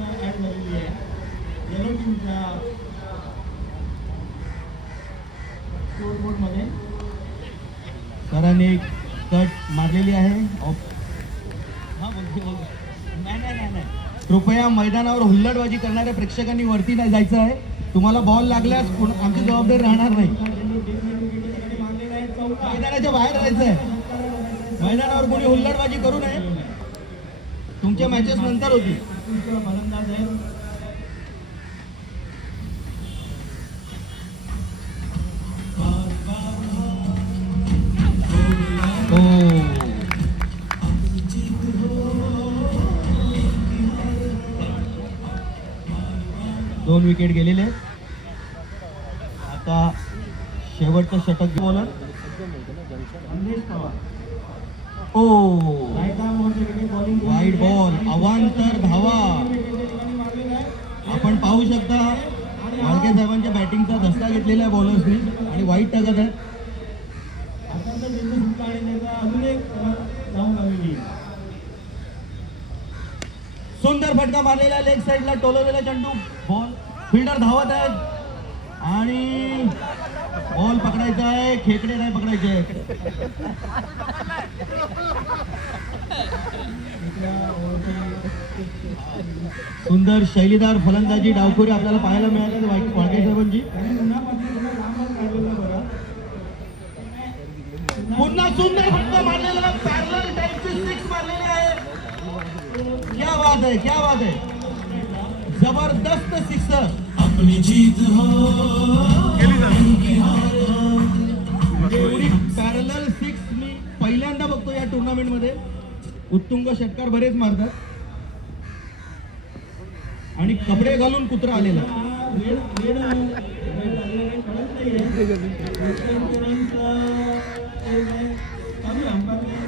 Add झालेली आहे yellow टीमच्या स्कोरबोर्डमध्ये. सरांनी कट मारलेली आहे. हा बोल. नाही. कृपया मैदानावर हुल्लडबाजी करणाऱ्या प्रेक्षकांनी वरती नाही जायचं आहे. तुम्हाला बॉल लागल्यास आमची जबाबदारी राहणार नाही. मैदानाच्या बाहेर जायचं आहे. मैदानावर कोणी हुल्लडबाजी करू नये. तुमच्या मॅचेस नंतर होती. फलंदाज आहे दोन विकेट गेलेले. आता शेवटचं षटक बॉलर ओ वाईड बॉल अवांतर धावा. आपण पाहू शकता मालके साहेबांच्या बॅटिंगचा धसका घेतलेला आहे बॉलर्सनी आणि वाईट टाकत आहे. सुंदर फटका मारलेला लेग साईडला टोलवलेला चेंडू. बॉल फिल्डर धावत आहेत आणि बॉल पकडायचा आहे. खेकडे नाही पकडायचे. सुंदर शैलीदार फलंदाजी डावखोरी आपल्याला पाहायला मिळाली वाळके साहेबांची. पुन्हा सुंदर फटका मारलेला पॅरलल टाईपची सिक्स मारलेली आहे. क्या बात है जबरदस्त सिक्सर. अपनी जीत हो पॅरलल सिक्स मी पहिल्यांदा बघतो या टुर्नामेंट मध्ये. उत्तुंग षटकार बरेच मारतात आणि कपडे घालून कुत्रा आलेला.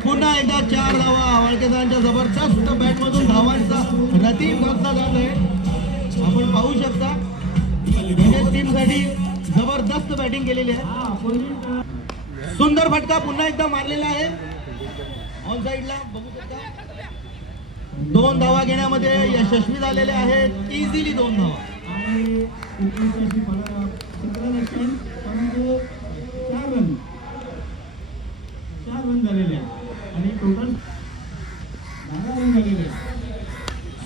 पुन्हा एकदा 4 धावा. वाळकेदारांच्या जबरदस्त बॅट मधून धावांचा रतीब रस्ता जात आहे. आपण पाहू शकता टीम साठी जबरदस्त बॅटिंग केलेली आहे. सुंदर फटका पुन्हा एकदा मारलेला आहे ऑन साइडला. बघू शकता 2 धावा घेण्यामध्ये यशस्वी झालेले आहेत. इझिली 2 धावा. चार रन झालेले आणि टोटल 12 रन झालेले.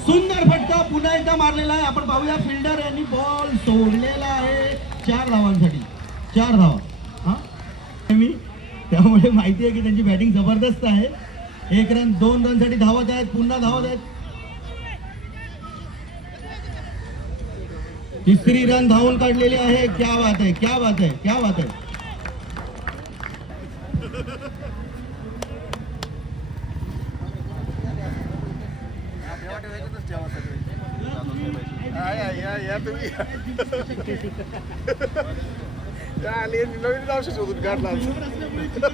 सुंदर फटका पुन्हा एकदा मारलेला आहे. आपण पाहूया फिल्डर यांनी बॉल सोडलेला आहे 4 धावांसाठी. 4 धावा मी त्यामुळे माहिती आहे की त्यांची बॅटिंग जबरदस्त आहे. 1 रन 2 रनसाठी धावत आहेत. पुन्हा धावत आहेत. 3री रन धावून काढलेली आहे. क्या बात है.